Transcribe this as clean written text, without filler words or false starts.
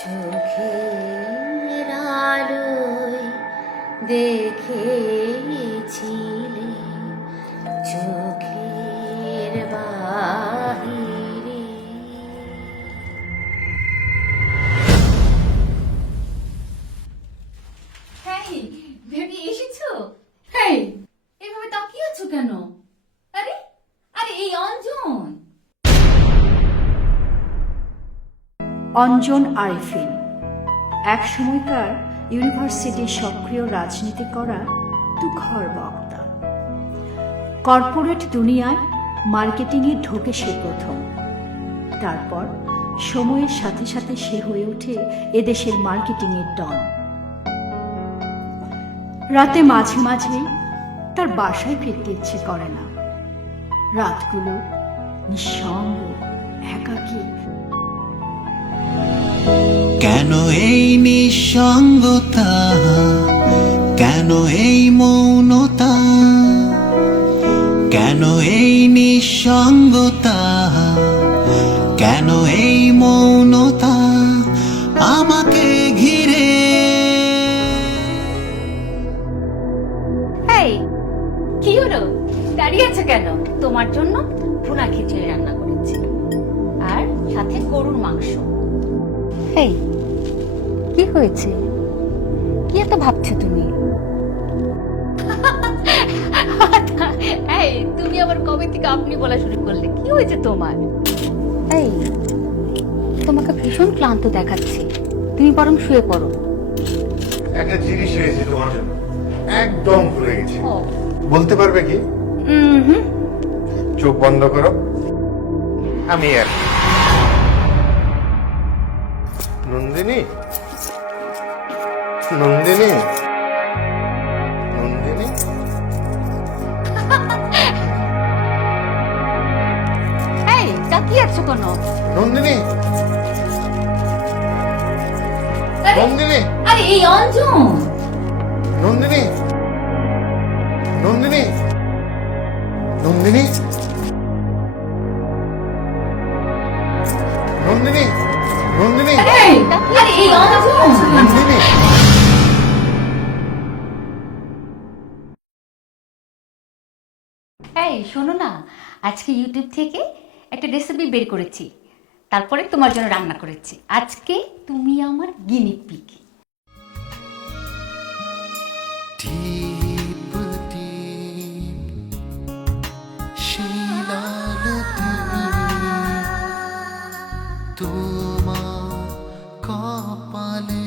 চোখের আলোয় দেখেছিলে চোখের বাহিরে। হেই বেবি, এসেছো? হেই, এভাবে তাকিয়ে আছো কেন? আরে আরে এই অঞ্জন। অঞ্জন আরিফিন এক সময়কার ইউনিভার্সিটির সক্রিয় রাজনীতি করা তুখর বক্তা। কর্পোরেট দুনিয়ায় মার্কেটিংয়ে ঢোকে সে প্রথম। তারপর সময়ের সাথে সাথে সে হয়ে ওঠে এদেশের মার্কেটিংয়ের ডন। রাতে মাঝে মাঝে তার বাসায় ফিরতে ইচ্ছে করে না। রাতগুলো নিঃসঙ্গ, একাকী। কেন এই নিঃসঙ্গতা, কেন এই মৌনতা, কেন এই নিঃসঙ্গতা, কেন এই মৌনতা আমাকে ঘিরে। হেই, কি হলো? দাঁড়িয়ে আছো কেন? তোমার জন্য ভুনা খিচুড়ি রান্না করেছি, আর সাথে গরুর মাংস। হেই, কি হয়েছে? কি এত ভাবছো তুমি? এই, তুমি আবার কবে থেকে আপনি বলা শুরু করলে? কি হয়েছে তোমার? এই, তোমাকে ভীষণ ক্লান্ত দেখাচ্ছে, তুমি বরং শুয়ে পড়ো। একটা জিনিস রয়েছে তোমার জন্য, একদম ভুলে গেছি। ও, বলতে পারবে কি? চোখ বন্ধ করো। আমি আর নন্দিনী, নন্দিনী, নন্দিনী। এই, তাকিয়ে আছো কেন? নন্দিনী, আরে, নন্দিনী, আরে এই অঞ্জন। নন্দিনী, নন্দিনী, নন্দিনী, নন্দিনী, নন্দিনী, এই, আরে এই অঞ্জন। নন্দিনী। এই শোনো না, আজকে ইউটিউব থেকে একটা রেসিপি বের করেছি, তারপরে তোমার জন্য রান্না করেছি। আজকে তুমি আমার গিনি পিগ। টিপ টিপ শিলাল তোমার কপালে